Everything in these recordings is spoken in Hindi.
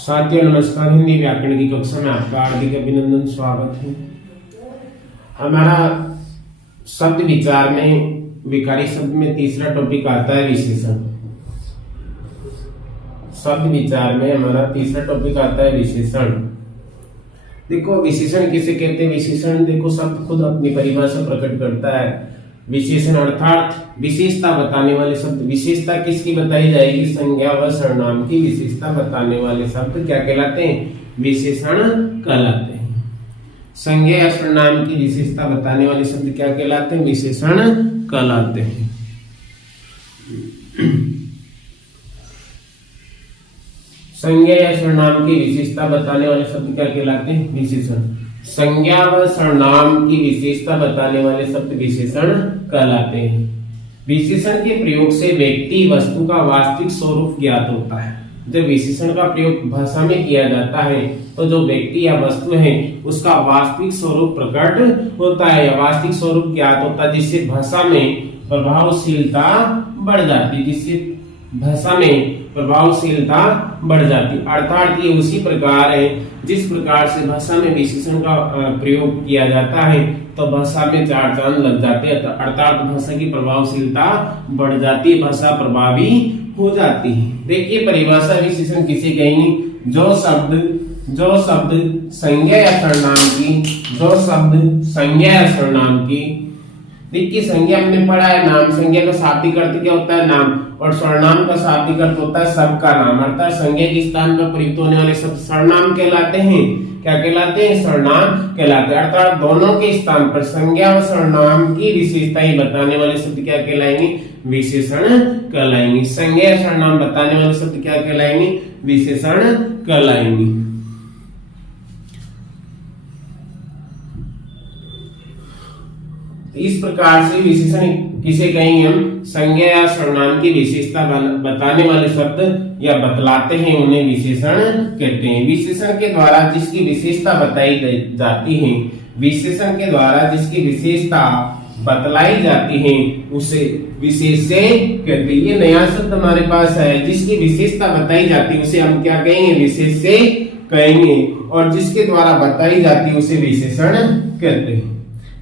साथियों नमस्कार। हिंदी व्याकरण की कक्षा में आपका हार्दिक अभिनंदन, स्वागत है। हमारा शब्द विचार में विकारी शब्द में तीसरा टॉपिक आता है विशेषण। शब्द विचार में हमारा तीसरा टॉपिक आता है विशेषण। देखो विशेषण किसे कहते हैं? विशेषण देखो शब्द खुद अपनी परिभाषा प्रकट करता है। विशेषण अर्थात विशेषता बताने वाले शब्द। विशेषता किसकी बताई जाएगी? संज्ञा व सर्वनाम की विशेषता बताने वाले शब्द क्या कहलाते हैं? विशेषण कहलाते हैं। संज्ञा या सर्वनाम की विशेषता बताने वाले शब्द क्या कहलाते हैं? विशेषण कहलाते हैं। संज्ञा या सर्वनाम की विशेषता बताने वाले शब्द क्या कहलाते हैं? विशेषण। संज्ञा व सर्वनाम की विशेषता बताने वाले शब्द विशेषण कहलाते हैं। विशेषण के प्रयोग से व्यक्ति वस्तु का वास्तविक स्वरूप ज्ञात होता है। जब विशेषण का प्रयोग भाषा में किया जाता है तो जो व्यक्ति या वस्तु है उसका वास्तविक स्वरूप प्रकट होता है या वास्तविक स्वरूप ज्ञात होता है, जिससे भाषा में प्रभावशीलता बढ़ जाती है। जिससे भाषा में प्रभावशीलता बढ़ जाती। अर्थात ये उसी प्रकार है जिस प्रकार से भाषा में विशेषण का प्रयोग किया जाता है तो भाषा में चार चांद लग जाते हैं। अर्थात भाषा की प्रभावशीलता बढ़ जाती है, भाषा प्रभावी हो जाती है। देखिए परिभाषा विशेषण किसे कहेंगे? जो शब्द संज्ञा या सर्वनाम की देखिए संज्ञा हमने पढ़ा है, नाम संज्ञा का शाब्दिक अर्थ क्या होता है? नाम। और सर्वनाम का शाब्दिक अर्थ होता है सबका नाम। अर्थात संज्ञा के स्थान पर प्रयुक्त होने वाले शब्द सर्वनाम कहलाते हैं। क्या कहलाते हैं? सर्वनाम कहलाते हैं। अर्थात दोनों के स्थान पर संज्ञा और सर्वनाम की विशेषताएं बताने वाले शब्द क्या कहलाएंगे? विशेषण कहलाएंगे। संज्ञा या सर्वनाम बताने वाले शब्द क्या कहलाएंगे? विशेषण कहलाएंगे। इस प्रकार से विशेषण किसे कहेंगे हम? संज्ञा या सर्वनाम की विशेषता बताने वाले शब्द या बतलाते हैं उन्हें विशेषण कहते हैं। विशेषण के द्वारा जिसकी विशेषता बताई जाती है, विशेषण के द्वारा जिसकी विशेषता बतलाई जाती है उसे विशेष्य कहते हैं। ये नया शब्द हमारे पास है। जिसकी विशेषता बताई जाती है उसे हम क्या कहेंगे? विशेष्य कहेंगे। और जिसके द्वारा बताई जाती है उसे विशेषण कहते हैं।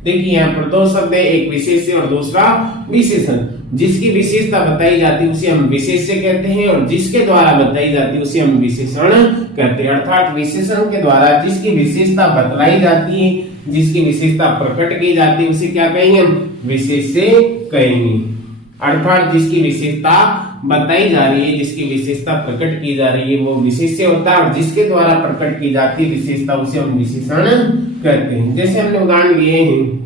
देखिए यहाँ पर दो शब्द है, एक विशेष्य और दूसरा विशेषण। जिसकी विशेषता बताई जाती है उसे हम विशेष्य कहते हैं और जिसके द्वारा बताई जाती है उसे हम विशेषण कहते हैं। अर्थात विशेषण के द्वारा जिसकी विशेषता बतलाई जाती है, जिसकी विशेषता प्रकट की जाती है उसे क्या कहेंगे? हम विशेष्य कहेंगे। अर्थात जिसकी विशेषता बताई जा रही है, जिसकी विशेषता प्रकट की जा रही है वो विशेष्य होता है और जिसके द्वारा प्रकट की जाती है विशेषता उसे हम विशेषण कहते हैं। जैसे हमने उदाहरण लिए हैं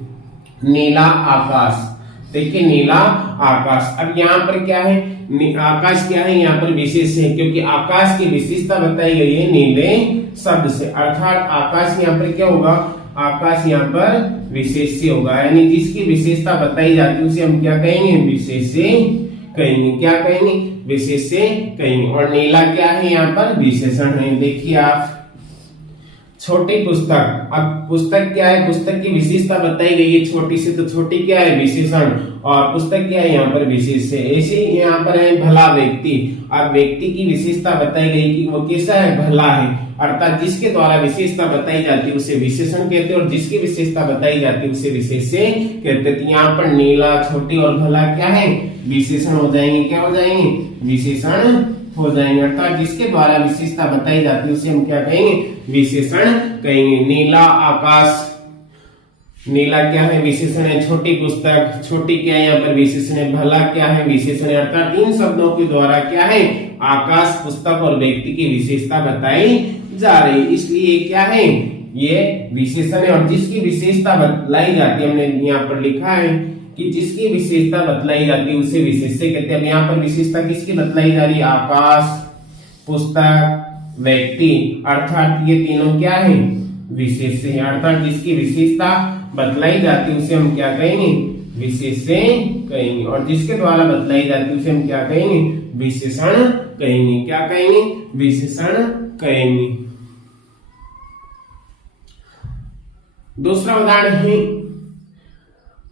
नीला आकाश। देखिए नीला आकाश। अब यहाँ पर क्या है? आकाश क्या है? यहाँ पर विशेष है क्योंकि आकाश की विशेषता बताई गई है नीले शब्द से। अर्थात आकाश यहाँ पर क्या होगा? आकाश यहाँ पर विशेष्य होगा। यानी जिसकी विशेषता बताई जाती है उसे हम क्या कहेंगे? विशेष्य कहेंगे। क्या कहेंगे? विशेष्य कहेंगे। और नीला क्या है? यहाँ पर विशेषण है। देखिए आप छोटी पुस्तक। अब पुस्तक क्या है? पुस्तक की विशेषता बताई गई है छोटी से, तो छोटी क्या है? विशेषण। और पुस्तक क्या है? यहाँ पर विशेष है। ऐसे ही यहाँ पर है भला व्यक्ति। अब व्यक्ति की विशेषता बताई गई कि वो कैसा है? भला है। अर्थात जिसके द्वारा विशेषता बताई जाती है उसे विशेषण कहते हैं और जिसकी विशेषता बताई जाती है उसे विशेष्य कहते हैं। यहाँ पर नीला, छोटी और भला क्या है? विशेषण हो जाएंगे। क्या हो जाएंगे? विशेषण हो जाएंगे। अर्थात जिसके द्वारा विशेषता बताई जाती है उसे हम क्या कहेंगे? विशेषण कहेंगे। नीला आकाश। नीला क्या है? विशेषण है। छोटी पुस्तक, छोटी क्या है? यहाँ पर विशेषण है। भला क्या है? विशेषण है। अर्थात इन शब्दों के द्वारा क्या है? आकाश, पुस्तक और व्यक्ति की विशेषता बताई जा रही है। इसलिए क्या है? ये विशेषण है। और जिसकी विशेषता बतलाई जाती है, हमने यहाँ पर लिखा है कि जिसकी विशेषता बतलाई जाती है उसे विशेष्य कहते हैं। यहाँ पर विशेषता किसकी बतलाई जा रही है? आकाश, पुस्तक, व्यक्ति। अर्थात ये तीनों क्या है? विशेष्य है। अर्थात जिसकी विशेषता बतलाई जाती है उसे हम क्या कहेंगे? विशेष्य कहेंगे। और जिसके द्वारा बतलाई जाती है उसे हम क्या कहेंगे? विशेषण कहेंगे। क्या कहेंगे? विशेषण कहेंगे। दूसरा उदाहरण है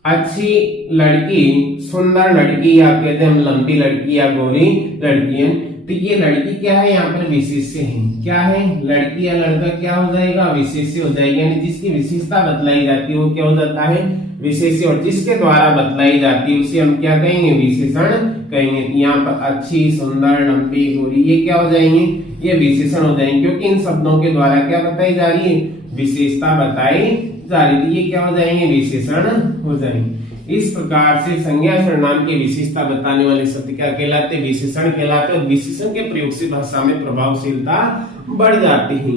अच्छी लड़की, सुंदर लड़की या कहते हैं हम लंबी लड़की या गोरी लड़की है। तो ये लड़की क्या है, यहाँ पर विशेष्य है। क्या है, लड़की या लड़का क्या हो जाएगा, विशेष्य हो जाएगा। यानी जिसकी विशेषता बतलाई जाती है वो क्या हो जाता है, विशेष्य। और जिसके द्वारा बतलाई जाती है उसे हम क्या कहेंगे, विशेषण कहेंगे। यहाँ पर अच्छी, सुंदर, लंबी, गोरी, ये क्या हो जाएंगे, ये विशेषण हो जाएंगे, क्योंकि इन शब्दों के द्वारा क्या बताई जा रही है, विशेषता बताई जा रही है। ये क्या हो जाएंगे, विशेषण हो जाएंगे। इस प्रकार से संज्ञा सर्वनाम की विशेषता बताने वाले शब्द क्या कहलाते, विशेषण कहलाते। और विशेषण के प्रयोग से भाषा में प्रभावशीलता बढ़ जाती है।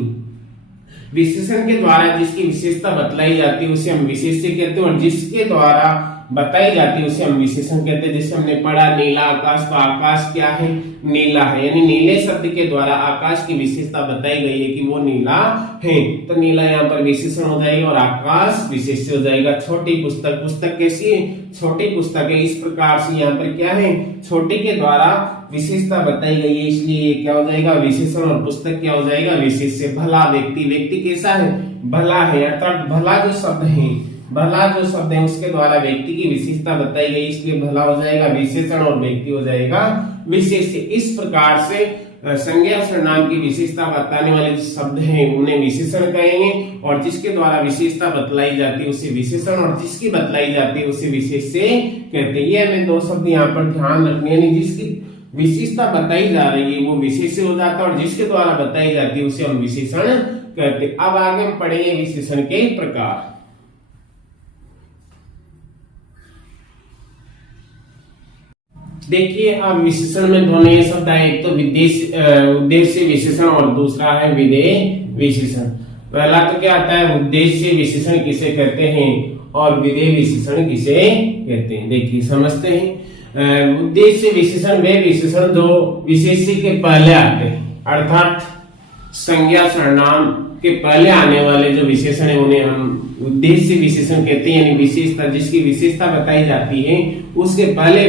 विशेषण के द्वारा जिसकी विशेषता बतलाई जाती है उसे हम विशेष्य कहते हैं, और जिसके द्वारा बताई जाती है उसे हम विशेषण कहते हैं। जैसे हमने पढ़ा नीला आकाश, तो आकाश क्या है, नीला है। यानी नीले शब्द के द्वारा आकाश की विशेषता बताई गई है कि वो नीला है, तो नीला यहाँ पर विशेषण हो जाएगा और आकाश विशेष्य हो जाएगा। छोटी पुस्तक, पुस्तक कैसी है, छोटी पुस्तक है। इस प्रकार से यहाँ पर क्या है, छोटे के द्वारा विशेषता बताई गई है, इसलिए ये क्या हो जाएगा, विशेषण। और पुस्तक क्या हो जाएगा, विशेष्य। भला व्यक्ति, व्यक्ति कैसा है, भला है। अर्थात भला जो शब्द है, भला जो शब्द है उसके द्वारा व्यक्ति की विशेषता बताई गई, इसलिए भला हो जाएगा विशेषण और व्यक्ति हो जाएगा विशेष्य। इस प्रकार से संज्ञा सर्वनाम की विशेषता बताने वाले जो शब्द हैं उन्हें विशेषण कहेंगे, और जिसके द्वारा विशेषता बतलाई जाती है उसे विशेषण, और जिसकी बतलाई जाती है उसे विशेष्य कहते हैं। ये हमें दो शब्द यहाँ पर ध्यान रखने, यानी जिसकी विशेषता बताई जा रही है वो विशेष्य हो जाता है, और जिसके द्वारा बताई जाती है उसे हम विशेषण कहते हैं। अब आगे हम पढ़ेंगे विशेषण के प्रकार। देखिए, अब विशेषण में दोनों ये शब्द आए, एक तो उद्देश्य विशेषण और दूसरा है विधेय विशेषण। पहला तो क्या आता है, उद्देश्य विशेषण किसे कहते हैं और विधेय विशेषण किसे कहते हैं। देखिए समझते हैं। उद्देश्य विशेषण वे विशेषण जो विशेष्य के पहले आते हैं, अर्थात संज्ञा सर्वनाम के पहले आने वाले जो विशेषण है उन्हें हम उद्देश्य विशेषण कहते हैं। यानी विशेषता, जिसकी विशेषता बताई जाती है उसके पहले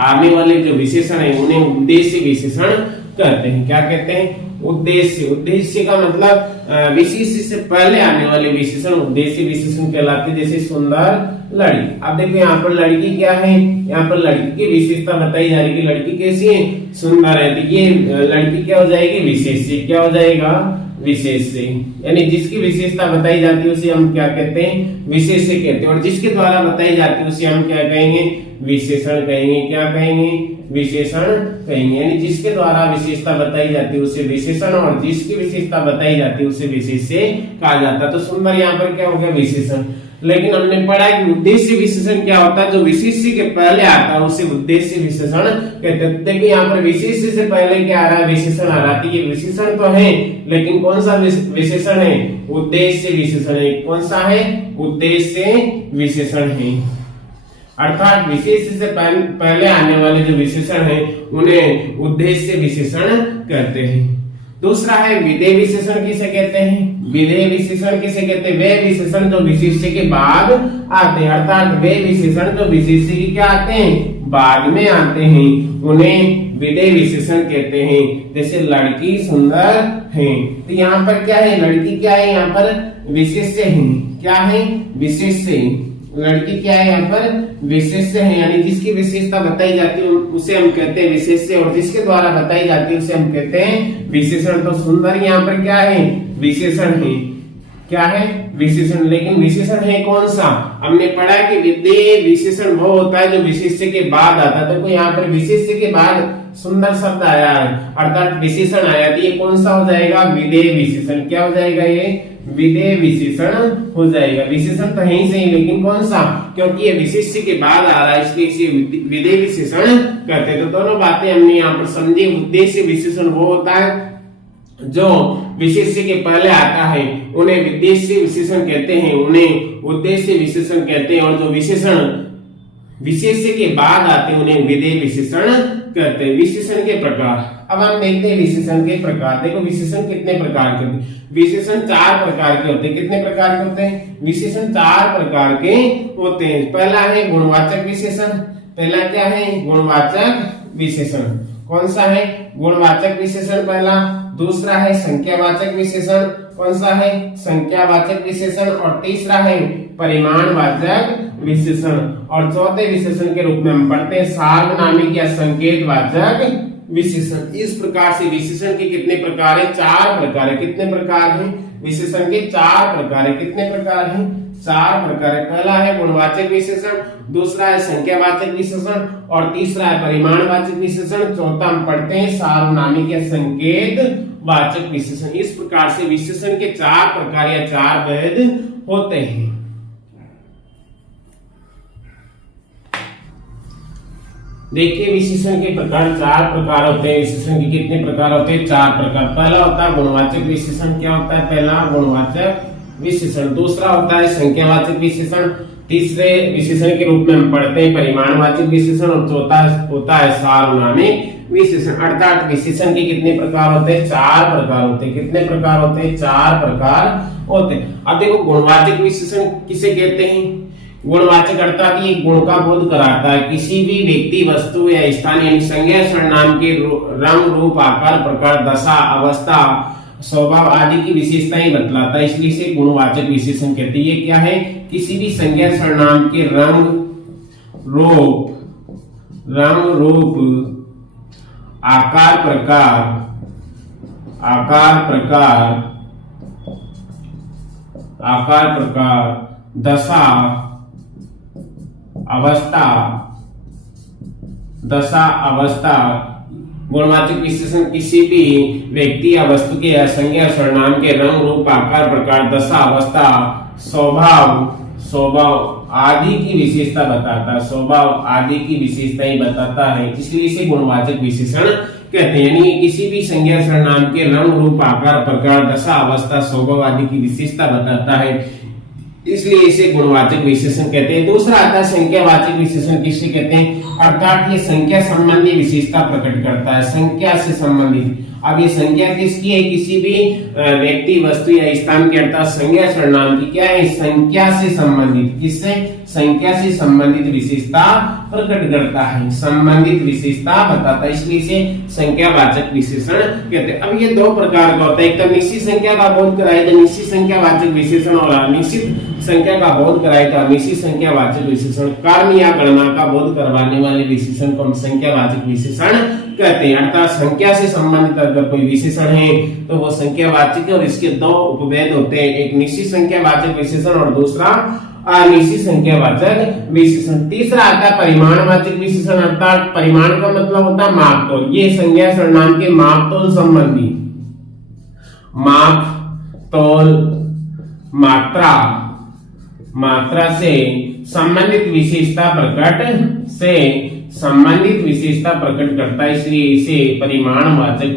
आने वाले जो विशेषण है उन्हें उद्देश्य विशेषण कहते हैं। क्या कहते हैं, उद्देश्य। उद्देश्य का मतलब विशेष्य से पहले आने वाले विशेषण उद्देश्य विशेषण कहलाते हैं। जैसे सुंदर लड़की, अब देखो यहाँ पर लड़की क्या है, यहाँ पर लड़की की विशेषता बताई जा रही है कि लड़की कैसी है, सुंदर है, तो ये लड़की क्या हो जाएगी, विशेष्य। क्या हो जाएगा, विशेष्य। यानी जिसकी विशेषता बताई जाती है उसे हम क्या कहते हैं, विशेष्य कहते हैं, और जिसके द्वारा बताई जाती है उसे हम क्या कहेंगे, विशेषण कहेंगे। क्या कहेंगे, विशेषण कहेंगे। यानी जिसके द्वारा विशेषता बताई जाती है उसे विशेषण, और जिसकी विशेषता बताई जाती है उसे विशेष्य कहा जाता है। तो सुंदर यहाँ पर क्या हो गया, विशेषण। लेकिन हमने पढ़ा कि उद्देश्य विशेषण क्या होता है, जो विशेष्य के पहले आता है उसे उद्देश्य विशेषण कहते हैं। देखिए यहाँ पर विशेष्य से पहले क्या आ रहा है, विशेषण आ रहा है। ये विशेषण तो है, लेकिन कौन सा विशेषण है, उद्देश्य विशेषण है। कौन सा है, उद्देश्य विशेषण है। अर्थात विशेष्य से पहले आने वाले जो विशेषण है उन्हें उद्देश्य विशेषण कहते हैं। दूसरा है विधेय विशेषण किसे कहते हैं, विधेय विशेषण किसे कहते हैं, वे विशेषण जो विशेष्य के बाद आते हैं। अर्थात वे विशेषण जो विशेष्य के क्या आते हैं, बाद में आते हैं, उन्हें विधेय विशेषण कहते हैं। जैसे लड़की सुंदर है, तो यहाँ पर क्या है, लड़की क्या है, यहाँ पर विशेष्य है। क्या है, विशेष्य। लड़की क्या है, यहाँ पर विशेष्य है। यानी जिसकी विशेषता बताई जाती है उसे हम कहते हैं विशेष्य, और जिसके द्वारा बताई जाती है उसे हम कहते हैं विशेषण। तो सुंदर यहाँ पर क्या है, विशेषण है। क्या है, विशेषण। लेकिन विशेषण है कौन सा, हमने पढ़ा कि विधेय विशेषण वो होता है जो विशेष्य के बाद आता है। देखो यहाँ पर विशेष्य के बाद सुंदर शब्द आया है, अर्थात विशेषण आया, तो ये कौन सा हो जाएगा, विधेय विशेषण। क्या हो जाएगा, ये विधेय विशेषण हो जाएगा। विशेषण तो है ही सही, लेकिन कौन सा, क्योंकि ये विशेष्य के बाद आ रहा है इसलिए इसे विधेय विशेषण कहते हैं। तो दोनों बातें हमने यहाँ पर समझी। उद्देश्य विशेषण वो होता है जो विशेष्य के पहले आता है उन्हें विशेष्य विशेषण कहते हैं, उन्हें उद्देश्य विशेषण कहते हैं, और जो विशेषण विशेष्य के बाद आते हैं उन्हें विधेय विशेषण कहते हैं। विशेषण के प्रकार, अब हम देखते हैं विशेषण के प्रकार। देखो विशेषण कितने प्रकार के होते हैं, विशेषण 4 प्रकार के होते हैं। कितने प्रकार के होते हैं, विशेषण 4 प्रकार के होते हैं। पहला है गुणवाचक विशेषण। पहला क्या है, गुणवाचक विशेषण। कौन सा है, गुणवाचक विशेषण पहला। दूसरा है संख्यावाचक विशेषण। कौन सा है, संख्यावाचक विशेषण। और तीसरा है परिमाणवाचक विशेषण। और चौथे विशेषण के रूप में हम पढ़ते हैं सार्वनामिक या संकेतवाचक विशेषण। इस प्रकार से विशेषण के कितने प्रकार है? 4 प्रकार है। कितने प्रकार हैं? विशेषण के 4 प्रकार है। कितने प्रकार हैं? 4 प्रकार है। पहला है गुणवाचक विशेषण, दूसरा है संख्यावाचक विशेषण और तीसरा है परिमाणवाचक विशेषण। चौथा हम पढ़ते हैं सार्वनामिक या संकेतवाचक विशेषण। इस प्रकार से विशेषण के 4 प्रकार या 4 भेद होते हैं। देखिए विशेषण के प्रकार 4 प्रकार होते हैं। विशेषण के कितने प्रकार होते हैं? 4 प्रकार। पहला होता है गुणवाचक विशेषण। क्या होता है? पहला गुणवाचक विशेषण। दूसरा होता है संख्यावाचक विशेषण। तीसरे विशेषण के रूप में हम पढ़ते हैं परिमाणवाचक विशेषण और चौथा होता है सार्वनामिक विशेषण। अर्थात विशेषण के कितने प्रकार होते हैं? 4 प्रकार होते हैं। कितने प्रकार होते हैं? 4 प्रकार होते हैं। अब देखो गुणवाचक विशेषण किसे कहते हैं? गुणवाचक अर्थात ये गुण का बोध कराता है। किसी भी व्यक्ति, वस्तु या स्थान यानी संज्ञा सर्वनाम के रंग, रूप, आकार, प्रकार, दशा, अवस्था, स्वभाव आदि की विशेषताएं बतलाता है, इसलिए इसे गुणवाचक विशेषण कहते हैं। ये क्या है? किसी भी संज्ञा सर्वनाम के रंग, रूप, आकार, प्रकार, दशा, अवस्था। गुणवाचक विशेषण किसी भी व्यक्ति या वस्तु के या संज्ञा सर्वनाम के रंग, रूप, आकार, प्रकार, दशा, अवस्था, स्वभाव आदि की विशेषता बताता है। स्वभाव आदि की विशेषताएं बताता है, इसलिए इसे गुणवाचक विशेषण कहते हैं। यानी किसी भी संज्ञा सर्वनाम के रंग, रूप, आकार, प्रकार, दशा, अवस्था, स्वभाव आदि की विशेषता बताता है, इसलिए इसे गुणवाचक विशेषण कहते हैं। दूसरा आता है संख्यावाचक विशेषण। किसे कहते हैं? अर्थात ये संख्या संबंधी विशेषता प्रकट करता है। संख्या से संबंधित। अब ये संख्या किसकी है? किसी भी व्यक्ति, वस्तु या स्थान की अर्थात संज्ञा सर्वनाम की क्या है? संख्या से संबंधित। किससे? संख्या से संबंधित विशेषता प्रकट करता है, संबंधित विशेषता बताता है, इसलिए इसे संख्यावाचक विशेषण कहते हैं। अब ये 2 प्रकार का होता है। एक तो निश्चित संख्या का बोध कराए तो निश्चित संख्यावाचक विशेषण और अनिश्चित संख्या का बोध कराए तो अनिश्चित संख्यावाचक विशेषण। कर्म या गणना का बोध करवाने वाले विशेषण को हम संख्यावाचक विशेषण कहते हैं। अर्थात संख्या से संबंधित अगर कोई विशेषण है तो वो संख्यावाचक है और इसके 2 उपभेद होते हैं, एक निश्चित संख्यावाचक विशेषण और दूसरा अनिश्चित संख्यावाचक विशेषण। तीसरा आता है परिमाणवाचक विशेषण। अर्थात परिमाण का मतलब होता है मापतोल। ये संज्ञा सर्वनाम के मापतोल संबंधी, मापतोल, मात्रा से संबंधित विशेषता प्रकट करता है, इसलिए इसे परिमाणवाचक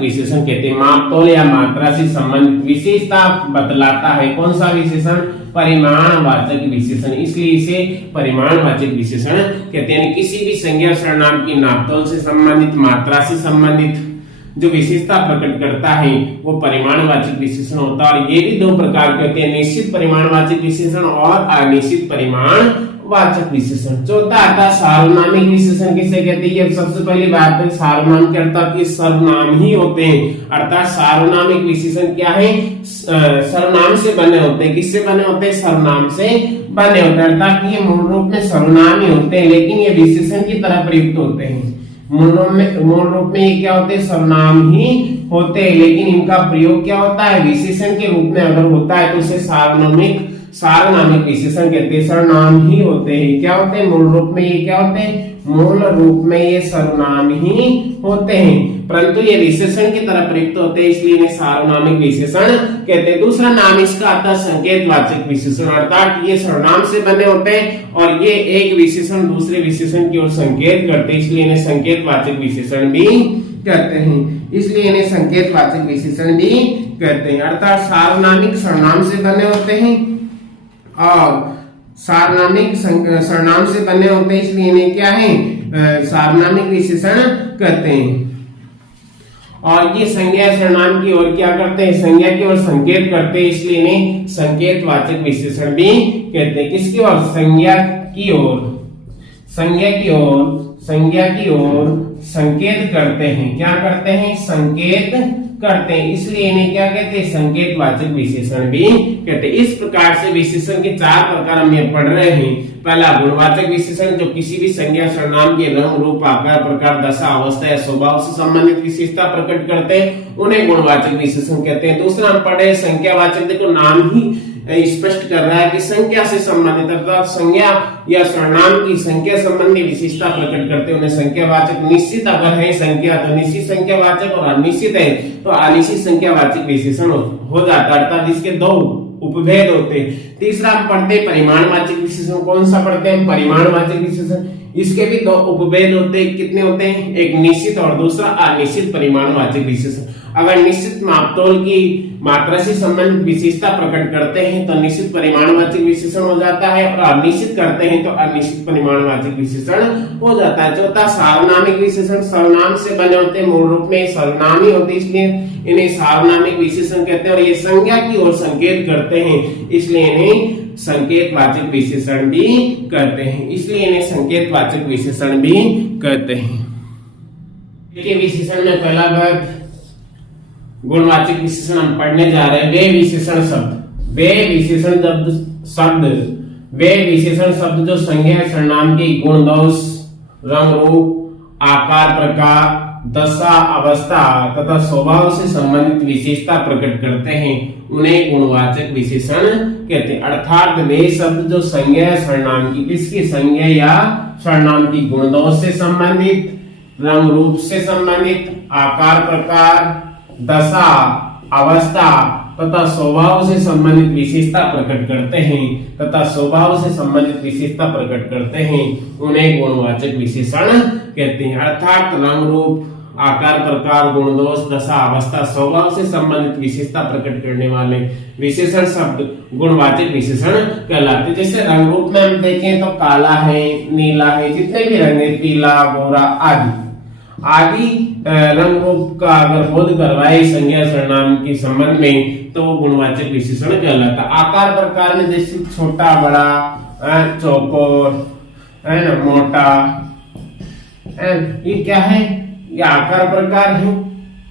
विशेषण कहते हैं। मापतोल या मात्रा से संबंधित विशेषता बतलाता है। कौन सा विशेषण? परिमाणवाचक विशेषण, इसलिए इसे परिमाणवाचक विशेषण कहते हैं। किसी भी संज्ञा सर्वनाम की नापतोल से संबंधित, मात्रा से संबंधित जो विशेषता प्रकट करता है वो परिमाणवाचक विशेषण होता है। और ये भी 2 प्रकार के होते हैं, निश्चित परिमाणवाचक विशेषण और अनिश्चित परिमाणवाचक विशेषण। चौथा आता है सार्वनामिक विशेषण। किसे कहते हैं? सबसे पहली बात है सार्वनाम के अर्थात ये सर्वनाम ही होते हैं। अर्थात सार्वनामिक विशेषण क्या है? सर्वनाम से बने होते हैं। किससे बने होते हैं? सर्वनाम से बने होते हैं। अर्थात ये मूल रूप में सर्वनाम ही होते हैं, लेकिन ये विशेषण की तरह प्रयुक्त होते हैं। मूल रूप में ये क्या होते हैं? सर्वनाम ही होते हैं, लेकिन इनका प्रयोग क्या होता है? विशेषण के रूप में अगर होता है तो उसे सार्वनामिक विशेषण कहते हैं। सर्वनाम ही होते हैं। क्या होते हैं? मूल रूप में ये क्या होते हैं? मूल रूप में ये सर्वनाम ही होते हैं, परंतु ये विशेषण की तरह प्रयुक्त होते हैं, इसलिए इन्हें सार्वनामिक विशेषण कहते हैं। दूसरा नाम इसका आता है संकेतवाचक विशेषण। अर्थात ये सर्वनाम से बने होते हैं और ये एक विशेषण दूसरे विशेषण की ओर संकेत करते हैं, इसलिए इन्हें संकेतवाचक विशेषण भी कहते हैं। इसलिए इन्हें संकेतवाचक विशेषण भी कहते हैं। अर्थात सार्वनामिक सर्वनाम से बने होते हैं और सार्वनामिक सर्वनाम से बने होते हैं, इसलिए इन्हें क्या है? सार्वनामिक विशेषण कहते हैं। और ये संज्ञा सर्वनाम की ओर क्या करते हैं? संज्ञा की ओर संकेत करते हैं, इसलिए इन्हें संकेतवाचक विशेषण भी कहते हैं। किसकी ओर? संज्ञा की ओर संकेत करते हैं। क्या करते हैं? संकेत करते हैं, इसलिए इन्हें क्या कहते हैं, संकेतवाचक विशेषण भी कहते हैं। इस प्रकार से विशेषण के 4 प्रकार हम ये पढ़ रहे हैं। पहला गुणवाचक विशेषण, जो किसी भी संज्ञा सर्वनाम के रंग, रूप, आकार, प्रकार, दशा, अवस्था या स्वभाव से संबंधित विशेषता प्रकट करते हैं, उन्हें गुणवाचक विशेषण कहते हैं। दूसरा हम पढ़े संख्यावाचक, देखो नाम ही स्पष्ट कर रहा है कि संख्या से संबंधित अर्थात संज्ञा या सर्वनाम की संख्या संबंधी विशेषता प्रकट करते हैं, उन्हें संख्यावाचक। निश्चित अगर है संख्या तो निश्चित संख्यावाचक, और अनिश्चित है तो अनिश्चित संख्यावाचक विशेषण हो जाता है, अर्थात इसके 2 उपभेद होते हैं। तीसरा हम पढ़ते हैं परिमाणवाचक विशेषण। कौन सा पढ़ते हैं, परिमाणवाचक विशेषण। इसके भी 2 उपभेद होते हैं। कितने होते हैं, एक निश्चित और दूसरा अनिश्चित परिमाणवाचक विशेषण। अगर निश्चित मापतोल की मात्रा से संबंधित विशेषता प्रकट करते हैं तो निश्चित परिमाणवाचक विशेषण हो जाता है, और अनिश्चित करते हैं तो अनिश्चित परिमाणवाचक विशेषण हो जाता है। चौथा सार्वनामिक विशेषण, सर्वनाम से बने होते हैं, मूल रूप में सर्वनाम ही होते हैं, इसलिए इन्हें सार्वनामिक विशेषण कहते हैं। और ये संज्ञा की ओर संकेत करते हैं, इसलिए इन्हें संकेतवाचक विशेषण भी कहते हैं, इसलिए इन्हें संकेतवाचक विशेषण भी कहते हैं। देखिए विशेषण में पहला भाग गुणवाचक विशेषण हम पढ़ने जा रहे हैं। वे विशेषण शब्द, वे विशेषण शब्द जो संज्ञा सर्वनाम के गुण, दोष, रंग, रूप, आकार, प्रकार, दशा, अवस्था तथा स्वभाव से संबंधित विशेषता प्रकट करते हैं, उन्हें गुणवाचक विशेषण कहते हैं। अर्थात वे शब्द जो संज्ञा या सर्वनाम की, किसकी, संज्ञा या सर्वनाम की गुण, दोष से संबंधित, रंग, रूप से संबंधित, आकार, प्रकार, दशा, अवस्था तथा स्वभाव से संबंधित विशेषता प्रकट करते हैं उन्हें गुणवाचक विशेषण कहते हैं। अर्थात रंग, रूप, आकार, प्रकार, गुण, दोष, दशा, अवस्था, स्वभाव से संबंधित विशेषता प्रकट करने वाले विशेषण शब्द गुणवाचक विशेषण कहलाते हैं। जैसे रंग रूप में हम देखें तो काला है, नीला है, जितने भी रंग है, पीला, गोरा आदि रंग रूप का अगर बोध करवाए संज्ञा सर्वनाम के संबंध में तो वो गुणवाचक विशेषण कहलाता है। आकार प्रकार में जैसे छोटा, बड़ा, चौकोर, है ना, मोटा, ये क्या है, ये आकार प्रकार है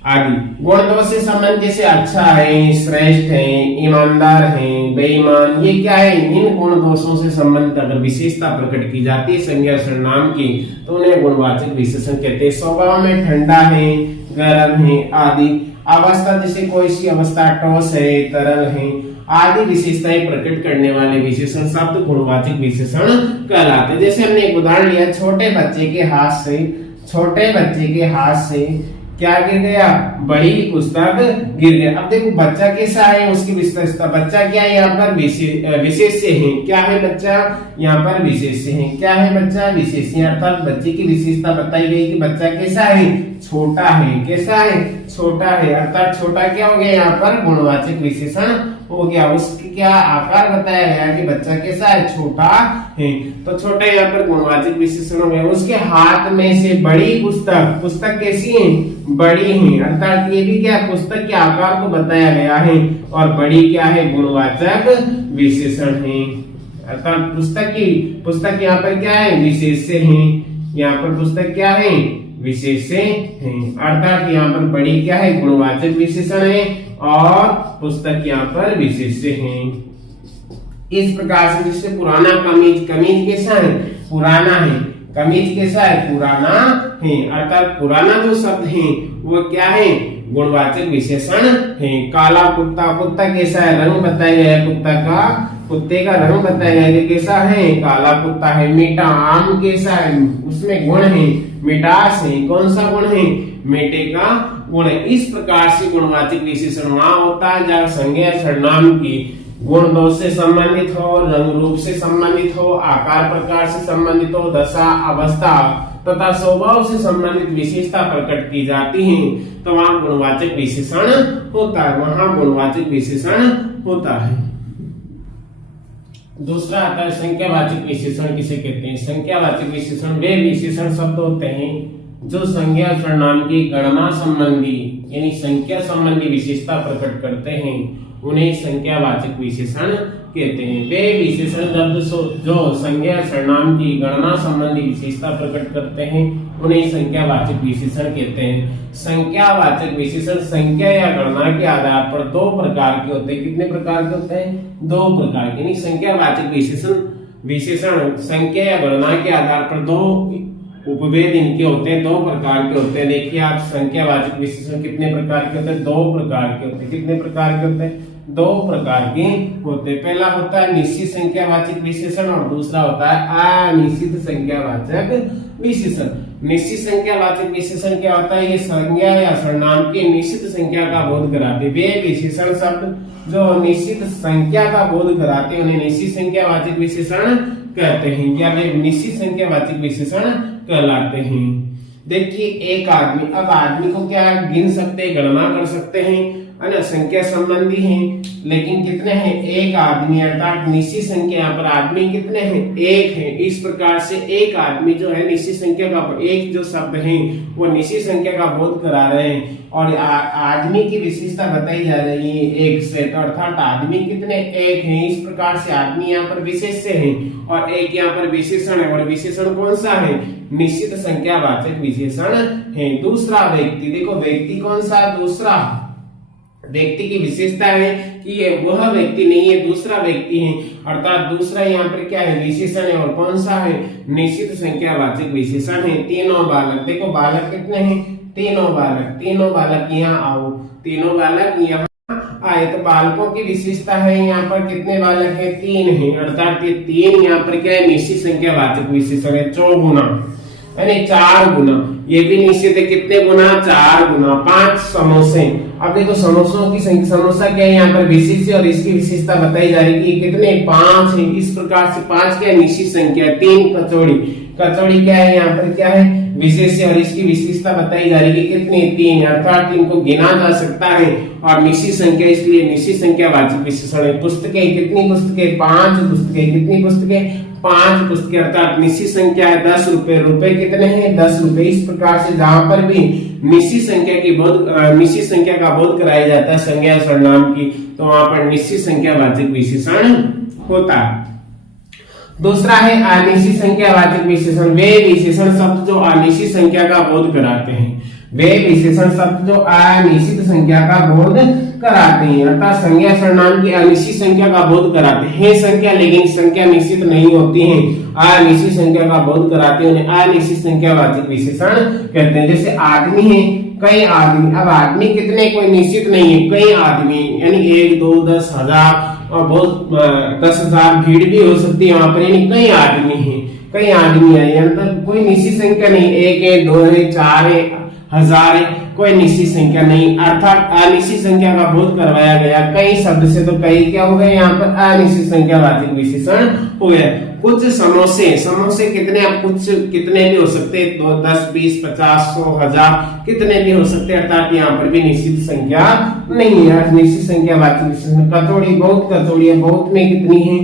आदि। गुण दोष से संबंध जैसे अच्छा है, श्रेष्ठ है, ईमानदार है, बेईमान, ये क्या है, इन गुण दोषों से संबंधित अगर विशेषता प्रकट की जाती है संज्ञा सर्वनाम की तो उन्हें गुणवाचक विशेषण कहते हैं। स्वभाव में ठंडा है, गर्म है आदि। अवस्था जैसे कोई सी अवस्था, ठोस है, तरल है आदि विशेषताएं प्रकट करने वाले विशेषण शब्द गुणवाचक विशेषण कहलाते हैं। जैसे हमने एक उदाहरण लिया, छोटे बच्चे के हाथ से क्या गिर गया, बड़ी पुस्तक गिर गया। अब देखो बच्चा कैसा है, उसकी विशेषता, बच्चा क्या है, यहाँ पर विशेष्य है, क्या है बच्चा, यहाँ पर विशेष्य है, क्या है बच्चा, विशेष्य, अर्थात बच्चे की विशेषता बताई गई कि बच्चा कैसा है, छोटा है, कैसा है, छोटा है, अर्थात छोटा क्या हो गया, यहाँ पर गुणवाचक विशेषण हो गया। उसकी क्या आकार बताया गया कि बच्चा कैसा है, छोटा है, तो छोटा यहाँ पर गुणवाचक विशेषण हो गया। उसके हाथ में से बड़ी पुस्तक कैसी है, बड़ी है, अर्थात ये भी क्या, पुस्तक के आकार को बताया गया है, और बड़ी क्या है, गुणवाचक विशेषण है, अर्थात पुस्तक यहाँ पर क्या है, विशेष्य है, यहाँ पर पुस्तक क्या है, विशेष्य है, अर्थात यहाँ पर बड़ी क्या है, गुणवाचक विशेषण है, और पुस्तक यहाँ पर विशेष्य है। इस प्रकार से जिससे पुराना कमीज कैसा है, पुराना है, कमीज कैसा है, पुराना है, अर्थात पुराना जो शब्द है वो क्या है, गुणवाचक विशेषण है। काला कुत्ता कैसा है, रंग बताया गया है, कुत्ते का रंग बताया गया है, कैसा है, काला कुत्ता है। मीठा आम कैसा है, उसमें गुण है, मिठास है, कौन सा गुण है, मीठे का गुण है। इस प्रकार से गुणवाचक विशेषण वहां होता है जहाँ संज्ञा सर्वनाम की गुण दोष से संबंधित हो, रंग रूप से संबंधित हो, आकार प्रकार से संबंधित हो, दशा, अवस्था तथा स्वभाव से संबंधित विशेषता प्रकट की जाती है तो वहां गुणवाचक विशेषण होता है, दूसरा आता है संख्यावाचक विशेषण। किसे कहते हैं, संख्यावाचक विशेषण वे विशेषण शब्द होते हैं जो संज्ञा सर्वनाम की गणना संबंधी यानी संख्या संबंधी विशेषता प्रकट करते हैं, उन्हें संख्यावाचक विशेषण कहते हैं। वे विशेषण शब्द जो संज्ञा सर्वनाम की गणना संबंधी विशेषता प्रकट करते हैं उन्हें संख्यावाचक विशेषण कहते हैं। संख्यावाचक विशेषण संख्या या गणना के आधार पर दो प्रकार के होते हैं। कितने प्रकार के होते हैं? दो प्रकार के। यानी संख्यावाचक विशेषण संख्या या गणना के आधार पर दो उपभेद इनके होते हैं, दो प्रकार के होते हैं। देखिए आप, संख्यावाचक विशेषण कितने प्रकार के होते हैं? दो प्रकार के होते हैं। कितने प्रकार के होते हैं? दो प्रकार के होते हैं। पहला होता है निश्चित संख्यावाचक विशेषण और दूसरा होता है अनिश्चित संख्यावाचक विशेषण। निश्चित संख्यावाचक विशेषण क्या होता है? ये संज्ञा या सर्वनाम की निश्चित संख्या का बोध कराते हैं। वे विशेषण शब्द जो निश्चित संख्या का बोध कराते हैं उन्हें निश्चित संख्यावाचक विशेषण कहते हैं, या वे निश्चित संख्यावाचक विशेषण कहलाते हैं। देखिए एक आदमी, अब आदमी को क्या गिन सकते हैं, गणना कर सकते हैं, है ना, संख्या संबंधी है, लेकिन कितने हैं? एक आदमी, अर्थात निश्चित संख्या। यहाँ पर आदमी कितने हैं? एक है। इस प्रकार से एक आदमी जो है निश्चित संख्या का, एक जो शब्द है वो निश्चित संख्या का बोध करा रहे हैं और आदमी की विशेषता बताई जा रही है एक से, तो अर्थात आदमी कितने? एक है। इस प्रकार से आदमी यहाँ पर विशेष्य है और एक यहाँ पर विशेषण है, और विशेषण कौन सा है? निश्चित संख्यावाचक विशेषण है। दूसरा व्यक्ति, देखो व्यक्ति कौन सा? दूसरा व्यक्ति की विशेषता है कि ये वह व्यक्ति नहीं है, दूसरा व्यक्ति है, अर्थात दूसरा यहाँ पर क्या है? विशेषण है। और कौन सा है? निश्चित संख्यावाचक विशेषण है। तीनों बालक, देखो बालक कितने हैं? तीनों बालक। तीनों बालक यहाँ आओ, तीनों बालक यहाँ आए, तो बालकों की विशेषता है यहाँ पर कितने बालक है? तीन है, अर्थात ये तीन यहाँ पर क्या है? निश्चित संख्यावाचक विशेषण है। चौगुना यानी चार गुना, ये भी निश्चित है। कितने गुना? चार गुना। 5 समोसे। अब देखो समोसों की संख्या, समोसा क्या है? यहाँ पर विशेष और इसकी विशेषता बताई जा रही है। कितने? 5 है। इस प्रकार से 5 क्या है? निश्चित संख्या। 3 कचौड़ी, कचौड़ी क्या है? यहाँ पर क्या है? विशेष और इसकी विशेषता बताई जा रही है। कितने? 3, अर्थात इनको गिना जा सकता है और निश्चित संख्या, इसलिए निश्चित संख्यावाचक विशेषण है। पुस्तकें, कितनी पुस्तकें? 5 पुस्तकें। कितनी पुस्तकें? 5 पुस्तकें, अर्थात निश्चित संख्या है 10 रुपए। रुपए कितने हैं? 10 रुपए। इस प्रकार से जहां पर भी निश्चित संख्या की निश्चित संख्या का बोध कराया जाता है संज्ञा सर्वनाम की, तो वहां पर निश्चित संख्यावाचक विशेषण होता है। दूसरा है अनिश्चित संख्यावाचक विशेषण। वे विशेषण शब्द जो अनिश्चित संख्या का बोध कराते हैं। वे विशेषण शब्द जो अनिश्चित संख्या का बोध कराते हैं, अर्थात संज्ञा सर्वनाम की अनिश्चित संख्या का बोध कराते हैं। संख्या, लेकिन संख्या निश्चित नहीं होती है, अनिश्चित संख्या का बोध कराते हैं, उन्हें अनिश्चित संख्यावाचक विशेषण कहते हैं। जैसे आदमी है, कई आदमी। अब आदमी कितने? कोई निश्चित नहीं है, कई आदमी, यानी 1, 2, 10, 1000 और बहुत 10,000 भीड़ भी हो सकती है वहां पर, यानी कई आदमी है, कई आदमी है, यानी तो कोई निश्चित संख्या नहीं। 1 है, 2 है, 4 है, 1000 है, कोई निश्चित संख्या नहीं, अर्थात अनिश्चित संख्या का बोध करवाया गया। कई शब्द से तो कई क्या हो गए? यहाँ पर अनिश्चित संख्यावाचक विशेषण हो गया। कुछ समोसे, समोसे कितने? अब कुछ कितने भी हो सकते हैं, 10, 20, 50, 100, 1000, कितने भी हो सकते हैं, अर्थात यहाँ पर भी निश्चित संख्या नहीं है। निश्चित संख्यावाचक विशेषण। कचौड़ी, बहुत कचौड़ी है, बहुत में कितनी है?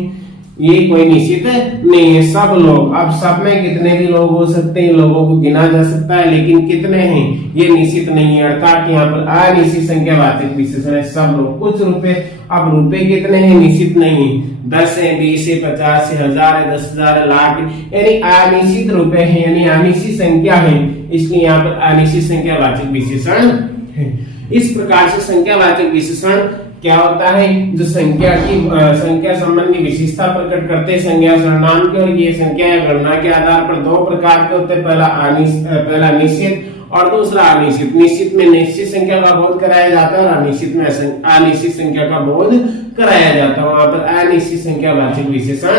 ये कोई निश्चित नहीं है। सब लोग, अब सब में कितने भी लोग हो सकते हैं, लोगों को गिना जा सकता है, लेकिन कितने हैं ये निश्चित नहीं है, अर्थात यहाँ पर अनिश्चित संख्यावाचक विशेषण है। सब लोग। कुछ रुपए, अब रुपए कितने हैं? निश्चित नहीं है, 10 है, 20 है, 50 है, 1000 है, 10,000 है, लाख है, यानी अनिश्चित रुपए है, यानी अनिश्चित संख्या है, इसलिए यहाँ पर अनिश्चित संख्यावाचक विशेषण है। इस प्रकार से संख्यावाचक विशेषण क्या होता है? जो संख्या की संख्या संबंधी विशेषता प्रकट करते हैं संज्ञा सर्वनाम की, और ये संख्या या गणना के आधार पर दो प्रकार के होते हैं। पहला निश्चित और दूसरा अनिश्चित। निश्चित में निश्चित संख्या का बोध कराया जाता है और अनिश्चित में अनिश्चित संख्या का बोध कराया जाता है, वहां पर अनिश्चित संख्यावाचक विशेषण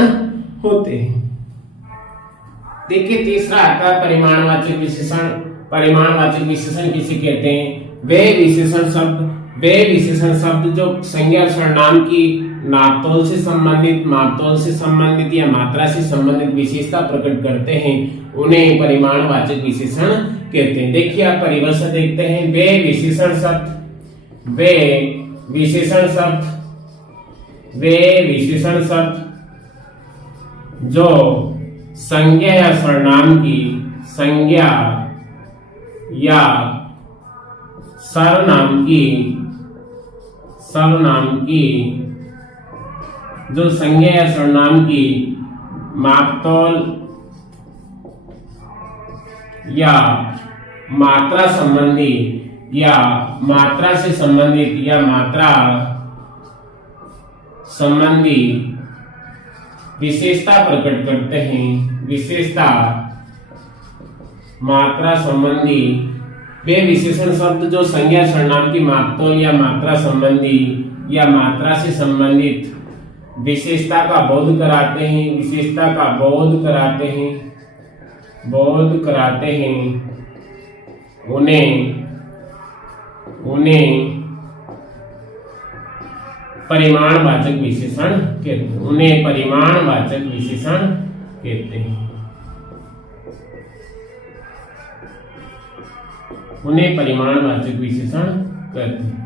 होते हैं। देखिए तीसरा आता है परिमाणवाचक विशेषण। परिमाणवाचक विशेषण किसे कहते हैं? वे विशेषण शब्द जो संज्ञा सर्वनाम की नापतोल से संबंधित, मापतोल से संबंधित या मात्रा से संबंधित विशेषता प्रकट करते हैं, उन्हें परिमाणवाचक विशेषण कहते हैं। देखिए आप परिभाषा देखते हैं। वे विशेषण शब्द जो संज्ञा या सर्वनाम की, संज्ञा या सर्वनाम की जो संज्ञा या सर्वनाम की मापतोल या मात्रा संबंधी या मात्रा से संबंधित या मात्रा संबंधी विशेषता प्रकट करते हैं। विशेषता मात्रा संबंधी वे विशेषण शब्द जो संज्ञा सर्वनाम की मापतोल या मात्रा संबंधी या मात्रा से संबंधित विशेषता का बोध कराते हैं। विशेषता का बोध कराते हैं उन्हें परिमाणवाचक विशेषण कहते हैं। उन्हें परिमाणवाचक विशेषण कहते हैं। उन्हें परिमाणवाचक विशेषण कहते हैं।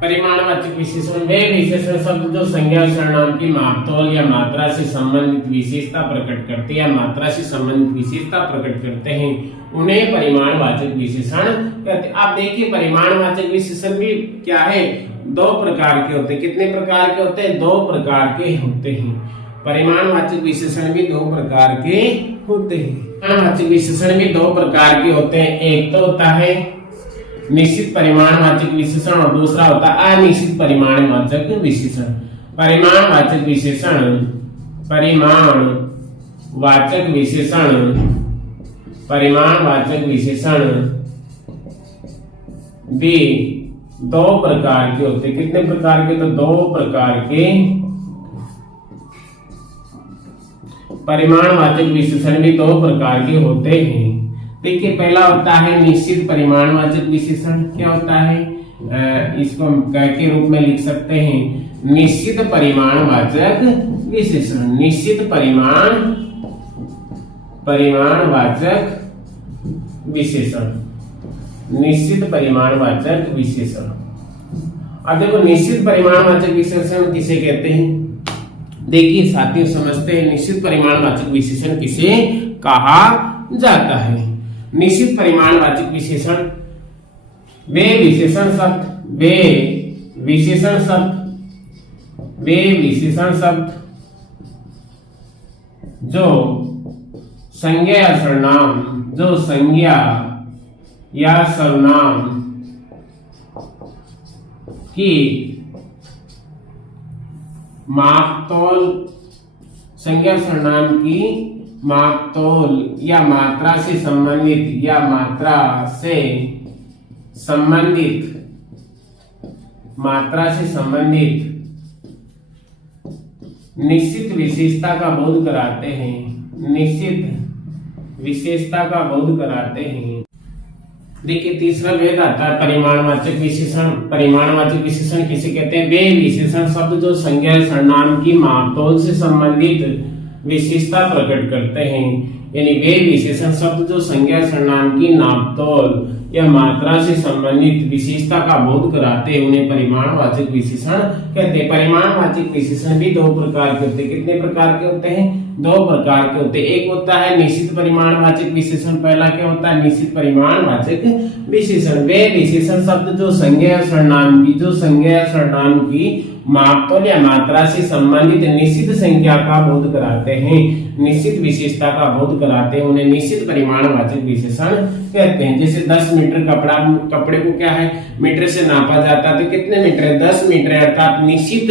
परिमाणवाचक विशेषण वे विशेषण शब्द जो संज्ञा सर्वनाम की मापतोल या मात्रा से संबंधित विशेषता प्रकट करते या मात्रा से संबंधित विशेषता प्रकट करते हैं, उन्हें परिमाणवाचक विशेषण कहते हैं। आप देखिए परिमाणवाचक विशेषण भी क्या है, दो प्रकार के होते हैं। कितने प्रकार के होते हैं? दो प्रकार के होते हैं। परिमाणवाचक विशेषण भी दो प्रकार के होते हैं। परिमाणवाचक विशेषण भी दो प्रकार के होते हैं। एक तो होता है निश्चित परिमाणवाचक विशेषण और दूसरा होता है अनिश्चित परिमाणवाचक विशेषण। परिमाणवाचक विशेषण भी दो प्रकार के होते हैं। कितने प्रकार के? तो दो प्रकार के परिमाणवाचक विशेषण भी दो प्रकार के होते हैं। देखिए पहला होता है निश्चित परिमाणवाचक विशेषण। क्या होता है? इसको हम क के रूप में लिख सकते हैं निश्चित परिमाणवाचक विशेषण। निश्चित परिमाणवाचक विशेषण। निश्चित परिमाणवाचक विशेषण। अब देखो निश्चित परिमाणवाचक विशेषण किसे कहते हैं? देखिए साथियों समझते हैं निश्चित परिमाणवाचक विशेषण किसे कहा जाता है। निश्चित परिमाणवाचक विशेषण वे विशेषण शब्द जो संज्ञा या सर्वनाम की मापतोल संज्ञा सर्वनाम की मापतोल या मात्रा से संबंधित निश्चित विशेषता का बोध कराते हैं। निश्चित विशेषता का बोध कराते हैं। देखिए तीसरा भेद आता है परिमाणवाचक विशेषण। परिमाणवाचक विशेषण किसे कहते हैं? वे विशेषण शब्द जो संज्ञा सर्वनाम की मापतोल से संबंधित विशेषता प्रकट करते हैं। यानी वे विशेषण शब्द जो संज्ञा सर्वनाम की नापतोल या मात्रा से संबंधित विशेषता का बोध कराते हैं, उन्हें परिमाणवाचक विशेषण कहते हैं। परिमाणवाचक विशेषण भी दो प्रकार के होते हैं। कितने प्रकार के होते हैं? दो प्रकार के होते हैं। एक होता है निश्चित परिमाणवाचक विशेषण। पहला क्या होता है? निश्चित परिमाणवाचक विशेषण वे विशेषण शब्द जो संज्ञा सर्वनाम की मापतोल या मात्रा से संबंधित निश्चित संख्या का बोध कराते हैं, निश्चित विशेषता का बोध कराते हैं, उन्हें निश्चित परिमाणवाचक विशेषण कहते हैं। जैसे 10 मीटर कपड़े को क्या है? मीटर से नापा जाता है। तो कितने मीटर है? 10 मीटर, अर्थात निश्चित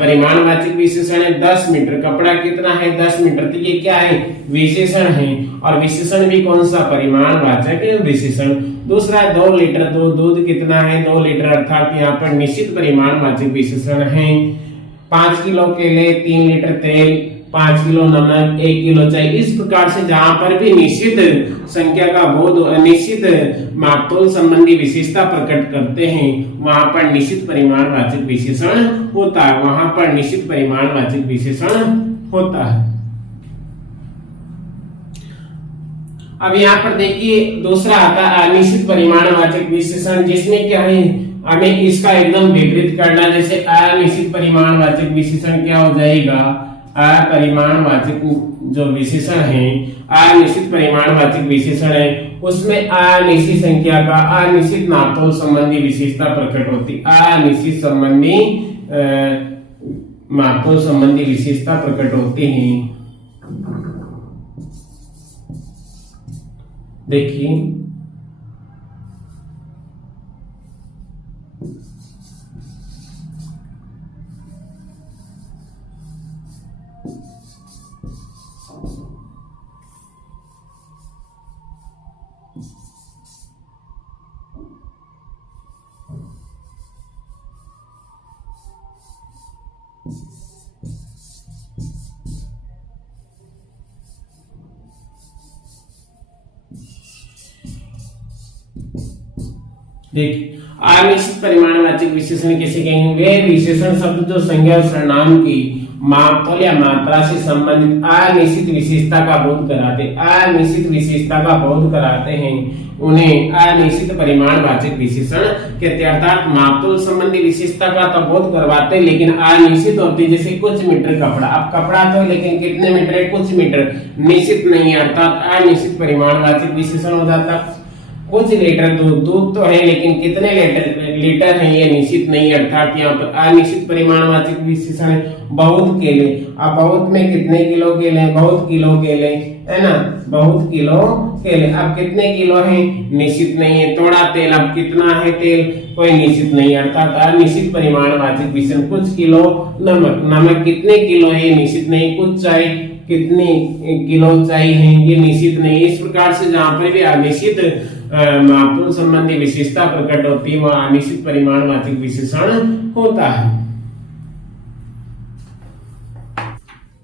परिमाणवाचक विशेषण है 10 मीटर। कपड़ा कितना है? 10 मीटर। तो ये क्या है? विशेषण है। और विशेषण भी कौन सा? परिमाणवाचक विशेषण। दूसरा 2 लीटर दूध कितना है? 2 लीटर, अर्थात यहाँ पर निश्चित परिमाणवाचक विशेषण है। 5 किलो केले, 3 लीटर तेल, 5 किलो नमक, 1 किलो चाय। इस प्रकार से जहां पर भी निश्चित संख्या का बोध, निश्चित मापतोल संबंधी विशेषता प्रकट करते हैं, वहां पर निश्चित परिमाणवाचक विशेषण होता है। वहां पर निश्चित परिमाणवाचक विशेषण होता है। अब यहाँ पर देखिए दूसरा आता है अनिश्चित परिमाणवाचक विशेषण, जिसमें क्या है? हमें इसका एकदम विपरीत करना। जैसे अनिश्चित परिमाणवाचक विशेषण क्या हो जाएगा? अपरिमाणवाचक जो विशेषण है, अनिश्चित परिमाणवाचक विशेषण है, उसमें अनिश्चित संख्या का अनिश्चित नापतोल संबंधी विशेषता प्रकट होती। अनिश्चित संबंधी मापतोल संबंधी विशेषता प्रकट होते हैं। देखिए देखिए अनिश्चित परिमाणवाचक विशेषण किसे कहेंगे? वे विशेषण शब्द जो संज्ञा और सर्वनाम की मापतोल या मात्रा से संबंधित अनिश्चित विशेषता का बोध कराते हैं उन्हें अनिश्चित परिमाणवाचक विशेषण कहते हैं। अर्थात मापतोल संबंधी विशेषता का तो बोध करवाते हैं लेकिन अनिश्चित होती, जैसे कुछ मीटर कपड़ा, अब कपड़ा तो लेकिन कितने मीटर है, कुछ मीटर, निश्चित नहीं है, अर्थात अनिश्चित परिमाणवाचक विशेषण हो जाता। कुछ लीटर दूध तो है लेकिन कितने लीटर है ये निश्चित नहीं, अर्थात यहाँ पर अनिश्चित परिमाणवाचक विशेषण है। बहुत केले, अब बहुत में कितने किलो केले, बहुत किलो केले है ना, बहुत किलो केले, अब कितने किलो है निश्चित नहीं है। थोड़ा तेल, अब कितना है तेल, कोई निश्चित नहीं, अर्थात अनिश्चित परिमाणवाचक विशेषण। कुछ किलो नमक कितने किलो है निश्चित नहीं। कुछ चाय कितने किलो चाय है ये निश्चित नहीं। इस प्रकार से जहाँ पर भी अनिश्चित मापतोल संबंधी विशेषता प्रकट होती है वह अनिश्चित परिमाणवाचक विशेषण होता है।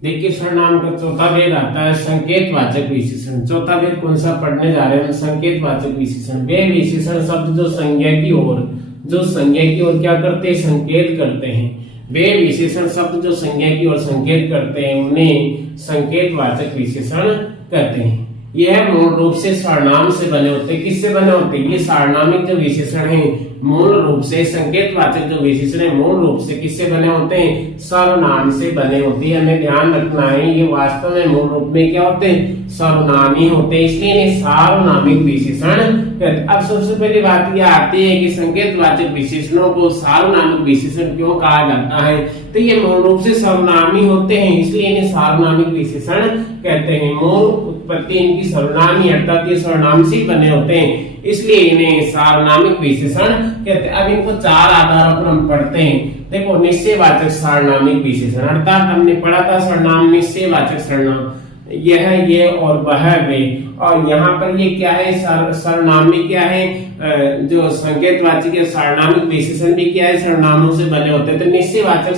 देखिए सर्वनाम का चौथा भेद आता है संकेतवाचक विशेषण। चौथा भेद कौन सा पढ़ने जा रहे हैं? संकेतवाचक विशेषण। वे विशेषण शब्द जो संज्ञा की ओर क्या करते हैं? संकेत करते हैं। वे विशेषण शब्द जो संज्ञा की ओर संकेत करते हैं उन्हें संकेतवाचक विशेषण कहते हैं। यह मूल रूप से सर्वनाम से बने होते हैं। किससे बने होते हैं? ये सार्वनामिक जो विशेषण है मूल रूप से, संकेतवाचक जो विशेषण है मूल रूप से किससे बने होते हैं? सर्वनाम से बने होते हैं। हमें ध्यान रखना है ये वास्तव में मूल रूप में क्या होते हैं? सर्वनामी होते हैं, इसलिए इन्हें सार्वनामिक विशेषण कहते हैं। अब सबसे पहली बात यह आती है कि संकेतवाचक विशेषणों को सार्वनामिक विशेषण क्यों कहा जाता है? तो ये मूल रूप से सर्वनामी होते हैं इसलिए इन्हें सार्वनामिक विशेषण कहते हैं। मूल उत्पत्ति इनकी सर्वनामी, अर्थात ये सर्वनाम से बने होते हैं इसलिए इन्हें सार्वनामिक विशेषण कहते हैं। अब इनको चार आधारों पर हम पढ़ते हैं। देखो निश्चयवाचक सार्वनामिक विशेषण, अर्थात हमने पढ़ा था सर्वनाम निश्चयवाचक सर्वनाम, यह ये और वह वे, और यहाँ पर ये क्या है? सर्वनामी क्या है? जो संकेतवाचक या सार्वनामिक विशेषण भी क्या है? सर्वनामों से बने होते हैं। तो निश्चयवाचक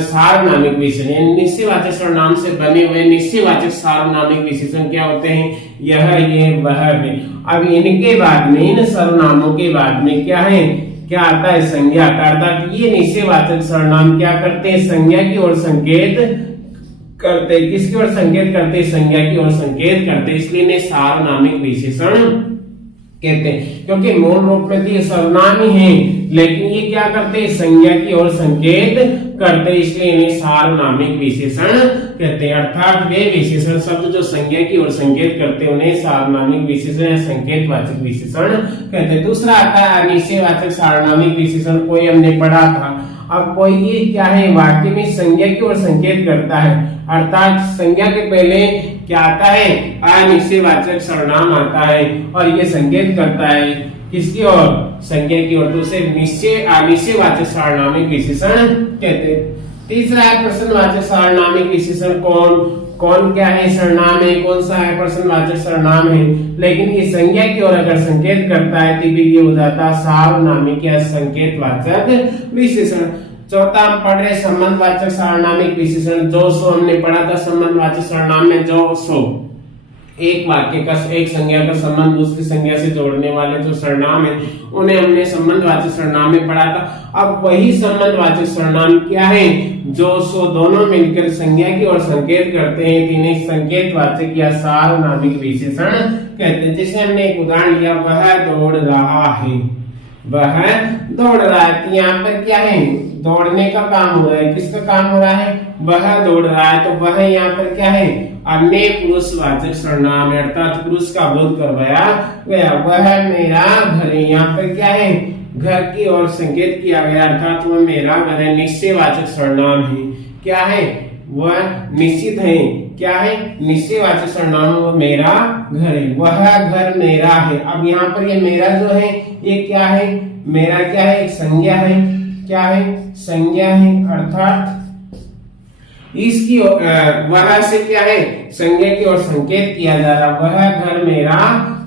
सार्वनामिक विशेषण, निश्चयवाचक सर्वनाम से बने हुए निश्चयवाचक सार्वनामिक विशेषण क्या होते हैं? यह ये वह वे। अब इनके बाद में, इन सर्वनामों के बाद में क्या है? क्या आता है? संज्ञा का। अर्थात ये निश्चयवाचक सर्वनाम क्या करते हैं? संज्ञा की ओर संकेत करते। किसकी ओर संकेत करते? संज्ञा की ओर संकेत करते, इसलिए इन्हें सार्वनामिक विशेषण कहते हैं। क्योंकि मूल रूप में तो ये सर्वनाम ही है लेकिन ये क्या करते हैं? संज्ञा की ओर संकेत करते, इसलिए इन्हें सार्वनामिक विशेषण कहते हैं। अर्थात वे विशेषण शब्द जो संज्ञा की ओर संकेत करते उन्हें सार्वनामिक विशेषण या संकेतवाचक विशेषण कहते हैं। दूसरा आता है अनिश्चयवाचक सार्वनामिक विशेषण, कोई हमने पढ़ा था। अब कोई ये क्या है? वाक्य में संज्ञा की ओर संकेत करता है, अर्थात संज्ञा के पहले क्या आता है? अनिश्चयवाचक सर्वनाम आता है और ये संकेत करता है किसकी ओर? संज्ञा की ओर। तो उसे अनिश्चयवाचक सार्वनामिक विशेषण कहते हैं। तीसरा है प्रश्नवाचक सार्वनामिक विशेषण। कौन क्या है? सर्वनाम है। कौन सा है? प्रश्नवाचक सर्वनाम है, लेकिन ये संज्ञा की ओर अगर संकेत करता है तो ये हो जाता है सार्वनामिक या संकेतवाचक विशेषण। चौथा हम पढ़ रहे संबंधवाचक सार्वनामिक विशेषण। जो सो हमने पढ़ा था संबंधवाचक सर्वनाम में, जो सो एक वाक्य का, एक संज्ञा का संबंध दूसरी संज्ञा से जोड़ने वाले जो सर्वनाम है उन्हें हमने संबंधवाचक सर्वनाम में पढ़ा था। अब वही संबंधवाचक सर्वनाम क्या है? जो सो दोनों मिलकर संज्ञा की ओर संकेत करते हैं, इन्हें संकेतवाचक या सार्वनामिक विशेषण कहते हैं। जैसे हमने एक उदाहरण लिया, वह दौड़ रहा है, वह दौड़ रहा है। यहाँ पर क्या है? दौड़ने का काम हो रहा है। किसका काम हो रहा है? वह दौड़ रहा है। तो वह यहाँ पर क्या है? अन्य पुरुषवाचक सर्वनाम है, अर्थात पुरुष का बोध करवाया गया। वह मेरा घर है, यहाँ पर क्या है? घर की ओर संकेत किया गया अर्थात वह मेरा घर है निश्चयवाचक सर्वनाम है। क्या है? वह निश्चित है। क्या है? निश्चयवाचक सर्वनाम, वह मेरा घर है, वह घर मेरा है। अब यहाँ पर ये मेरा जो है ये क्या है? मेरा क्या है? एक संज्ञा है। क्या है? संज्ञा है, अर्थात इसकी वह से क्या है? संज्ञा की ओर संकेत किया जा रहा, वह घर मेरा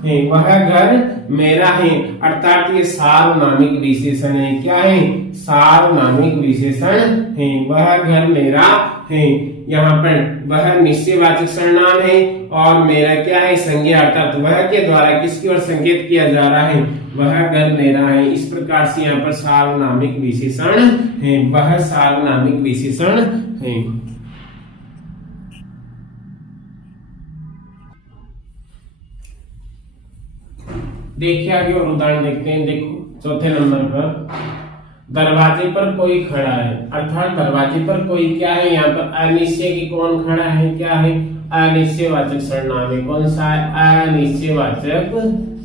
है, वह घर मेरा है, अर्थात ये सार्वनामिक विशेषण है। क्या है? सार्वनामिक विशेषण है, वह घर मेरा है। यहाँ पर वह निश्चयवाचक सर्वनाम है और मेरा क्या है? संज्ञा, अर्थात वह के द्वारा किसकी ओर संकेत किया जा रहा है? वह घर मेरा है। इस प्रकार से यहाँ पर सार्वनामिक विशेषण है, वह सार्वनामिक विशेषण है। देखिए आगे और उदाहरण देखते हैं। देखो चौथे नंबर पर, दरवाजे पर कोई खड़ा है, अर्थात दरवाजे पर कोई क्या है? यहाँ पर अनिश्चय की कौन खड़ा है? क्या है? अनिश्चयवाचक सर्वनाम है। कौन सा है? अनिश्चयवाचक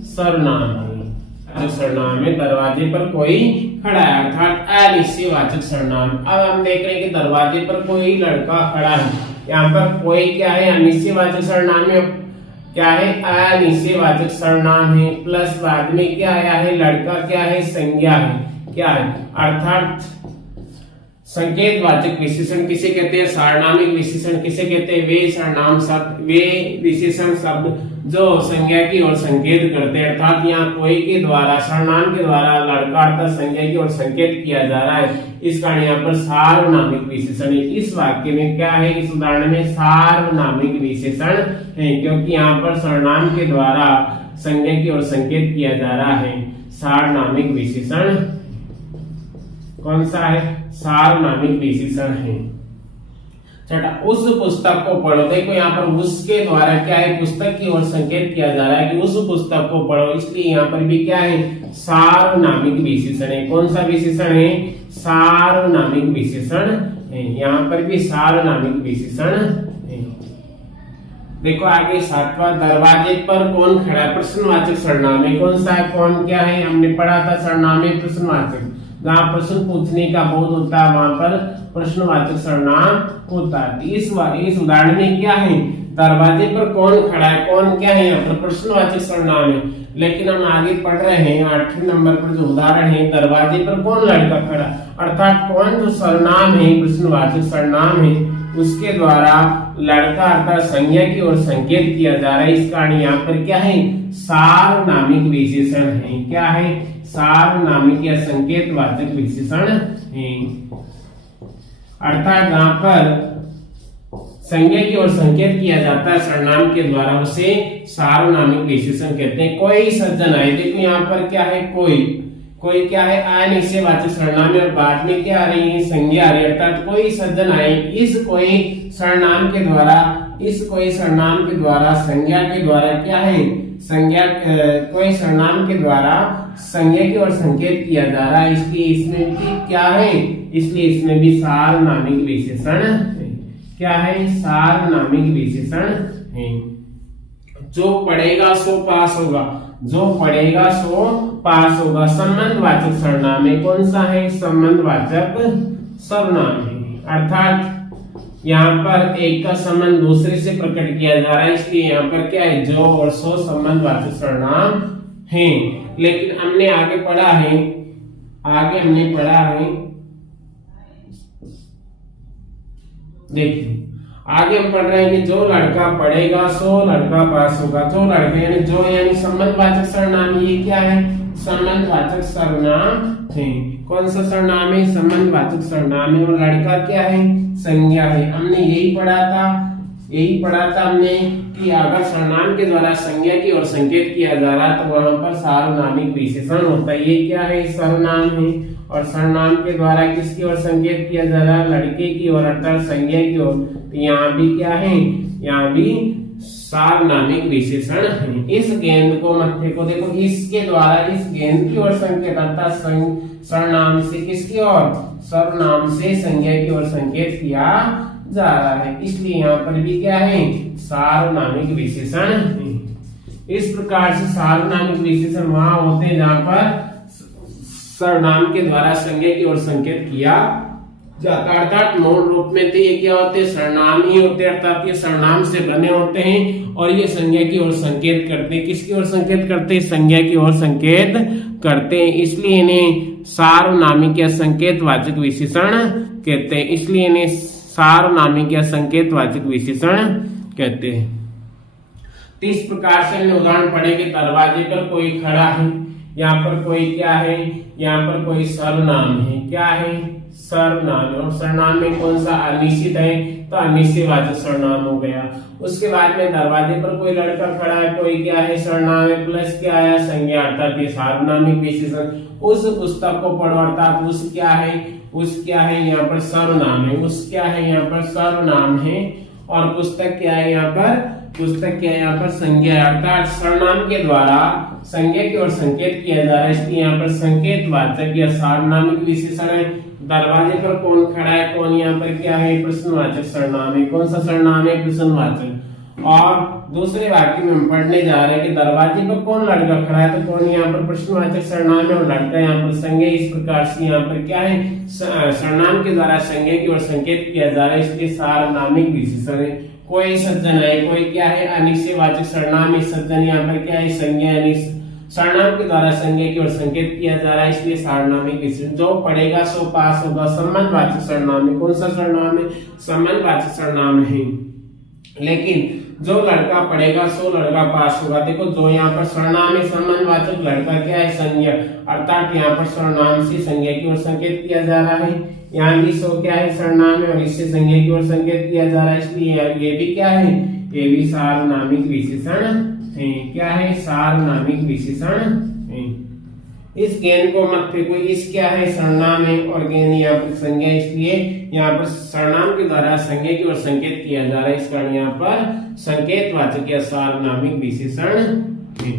सर्वनाम है। सर्वनाम है, दरवाजे पर कोई खड़ा है अर्थात अनिश्चयवाचक सर्वनाम। अब हम देख रहे हैं कि दरवाजे पर कोई लड़का खड़ा है। यहाँ पर कोई क्या है? अनिश्चयवाचक सर्वनाम है। क्या है? अनिश्चयवाचक सर्वनाम है, प्लस बाद में क्या आया है? लड़का क्या है? संज्ञा है। क्या है? अर्थात संकेतवाचक विशेषण किसे कहते हैं? सार्वनामिक विशेषण किसे कहते हैं? वे सर्वनाम शब्द, वे विशेषण शब्द जो संज्ञा की ओर संकेत करते हैं, अर्थात यहाँ कोई के द्वारा, सर्वनाम के द्वारा लड़का अर्थात संज्ञा की ओर संकेत किया जा रहा है, इस कारण यहाँ पर सार्वनामिक विशेषण है। इस वाक्य में क्या है? इस उदाहरण में सार्वनामिक विशेषण है, क्योंकि यहाँ पर सर्वनाम के द्वारा संज्ञा की ओर संकेत किया जा रहा है। सार्वनामिक विशेषण कौन सा है? सार्वनामिक विशेषण है। छठा, उस पुस्तक को पढ़ो। देखो यहाँ पर उसके द्वारा क्या है? पुस्तक की ओर संकेत किया जा रहा है कि उस पुस्तक को पढ़ो, इसलिए यहाँ पर भी क्या है? सार्वनामिक विशेषण है। कौन सा विशेषण है? सार्वनामिक विशेषण है। यहाँ पर भी सार्वनामिक विशेषण है। देखो आगे सातवां, दरवाजे पर कौन खड़ा है? प्रश्नवाचक सर्वनाम है। कौन सा है? कौन क्या है? हमने पढ़ा था सर्वनाम है प्रश्नवाचक। जहाँ प्रश्न पूछने का बोध होता है वहां पर प्रश्नवाचक सर्वनाम होता है। इस उदाहरण में क्या है? दरवाजे पर कौन खड़ा है? कौन क्या है? यहाँ पर प्रश्नवाचक सर्वनाम है। लेकिन हम आगे पढ़ रहे हैं 8वें नंबर पर जो उदाहरण है, दरवाजे पर कौन लड़का खड़ा, अर्थात कौन जो सर्वनाम है, प्रश्नवाचक सर्वनाम है, उसके द्वारा लड़का अर्थात संज्ञा की ओर संकेत किया जा रहा है। इस कारण यहाँ पर क्या है? सार्वनामिक विशेषण है। क्या है? सार्वनामिक या संकेतवाचक विशेषण है। अर्थात जहाँ पर संज्ञा की ओर संकेत किया जाता है सर्वनाम के द्वारा, उसे सार्वनामिक विशेषण कहते हैं। कोई सज्जन आए, देखो यहाँ पर क्या है? कोई क्या है? अनिश्चयवाचक सर्वनाम है और बाद में क्या आ रही है? संज्ञा आ रही है, अर्थात कोई सज्जन आए। इस कोई सर्वनाम के द्वारा संज्ञा के द्वारा क्या है? संज्ञा कोई सर्वनाम के द्वारा संज्ञा की ओर संकेत किया जा रहा है, इसलिए इसमें भी क्या है? इसलिए इसमें भी सार्वनामिक विशेषण है। क्या है? सार्वनामिक विशेषण है। जो पढ़ेगा सो पास होगा, जो पढ़ेगा सो पास होगा। संबंधवाचक सर्वनाम है। कौन सा है? संबंधवाचक सर्वनाम है, अर्थात यहाँ पर एक का संबंध दूसरे से प्रकट किया जा रहा है, इसलिए यहाँ पर क्या है? जो और सो संबंधवाचक सर्वनाम है। लेकिन हमने आगे पढ़ा है, देखिए आगे हम पढ़ रहे हैं कि जो लड़का पढ़ेगा सो लड़का पास होगा। जो लड़के यानी जो यानी संबंधवाचक सर्वनाम, ये क्या है? संबंधवाचक सर्वनाम है। कौन सा सर्वनाम है? संबंधवाचक सर्वनाम है। और लड़का क्या है? संज्ञा है। हमने यही पढ़ा था हमने कि अगर सर्वनाम के द्वारा संज्ञा की ओर संकेत किया जा रहा है तो वहां पर सार्वनामिक विशेषण होता है। ये क्या है? सर्वनाम है। और सर्वनाम के द्वारा किसकी ओर संकेत किया जा रहा है? लड़के की ओर, अर्थात संज्ञा की ओर। तो यहाँ भी क्या है? यहाँ भी सार्वनामिक विशेषण है। इस गेंद को मत फेंको, देखो इसके द्वारा इस गेंद की ओर संकेत, अर्थात सर्वनाम से किसकी ओर? सर्वनाम से संज्ञा की ओर संकेत किया जा रहा है, इसलिए यहाँ पर भी क्या है? सार्वनामिक विशेषण है। इस प्रकार से सार्वनामिक विशेषण वहां होते हैं जहां पर सर्वनाम के द्वारा संज्ञा की ओर संकेत किया जाता है। अर्थात मूल रूप में तो ये क्या होते हैं, सर्वनाम ही होते हैं, अर्थात ये सर्वनाम से बने होते हैं और ये संज्ञा की ओर संकेत करते हैं। किसकी ओर संकेत करते हैं, संज्ञा की ओर संकेत करते हैं, इसलिए इन्हें सार्वनामिक या संकेतवाचक विशेषण कहते हैं। इसलिए इन्हें सार्वनामिक या संकेतवाचक विशेषण कहते हैं। तो इस प्रकार से हमने उदाहरण पढ़े कि दरवाजे पर कोई खड़ा है, यहाँ पर कोई क्या है, यहाँ पर कोई सर्वनाम है, क्या है, सर्वनाम है। और सर्वनाम में कौन सा, अनिश्चित है, तो अनिश्चयवाचक सर्वनाम हो गया। उसके बाद में दरवाजे पर कोई लड़का खड़ा है, कोई क्या है, सर्वनाम है, प्लस क्या है, संज्ञा, अर्थात ये सार्वनामिक विशेषण। उस पुस्तक को पढ़ो, अर्थात उस क्या है, उस क्या है, यहाँ पर सर्वनाम है, उस क्या है, यहाँ पर सर्वनाम है, और पुस्तक क्या है, यहाँ पर पुस्तक क्या है, यहाँ पर संज्ञा है। अर्थात सर्वनाम के द्वारा संज्ञा की ओर संकेत किया जा रहा है, इसलिए यहाँ पर संकेतवाचक या सार्वनामिक विशेषण है। दरवाजे पर कौन खड़ा है, कौन यहाँ पर क्या है, प्रश्नवाचक सर्वनाम है। कौन सा सर्वनाम है, प्रश्नवाचक। और दूसरे वाक्य में हम पढ़ने जा रहे हैं कि दरवाजे पर कौन लड़का खड़ा है, तो कौन यहाँ पर प्रश्नवाचक सर्वनाम है और लड़का यहाँ पर संज्ञा। इस प्रकार से यहाँ पर क्या है, सर्वनाम के द्वारा संज्ञा की ओर संकेत किया जा रहा है, इसलिए सार्वनामिक विशेषण है। कोई सज्जन है, कोई क्या है, अनिश्चयवाचक सर्वनाम है, सज्जन यहाँ पर क्या है, संज्ञा। सर्वनाम के द्वारा संज्ञा की ओर संकेत किया जा रहा है, इसलिए सार्वनामिक विशेषण। जो पढ़ेगा सो पास होगा। संबंधवाचक सर्वनाम है, कौन सा सर्वनाम है, संबंधवाचक सर्वनाम है। लेकिन जो लड़का पढ़ेगा सो लड़का पास होगा। देखो जो यहाँ पर सर्वनाम है संबंधवाचक, लड़का क्या है, संज्ञा, अर्थात यहाँ पर सर्वनाम से संज्ञा की ओर संकेत किया जा रहा है। यहाँ भी सो क्या है, सर्वनाम है और इससे संज्ञा की ओर संकेत किया जा रहा है, इसलिए ये भी क्या है, ये भी सार्वनामिक विशेषण है। क्या है, सार्वनामिक विशेषण है। इस गेंद को मत फेंको, इस क्या है, सर्वनाम है और गेंद यहाँ पर संज्ञा, इसलिए यहाँ पर सर्वनाम के द्वारा संज्ञा की ओर संकेत किया जा रहा है, इस कारण यहाँ पर संकेतवाचक या सार्वनामिक विशेषण है।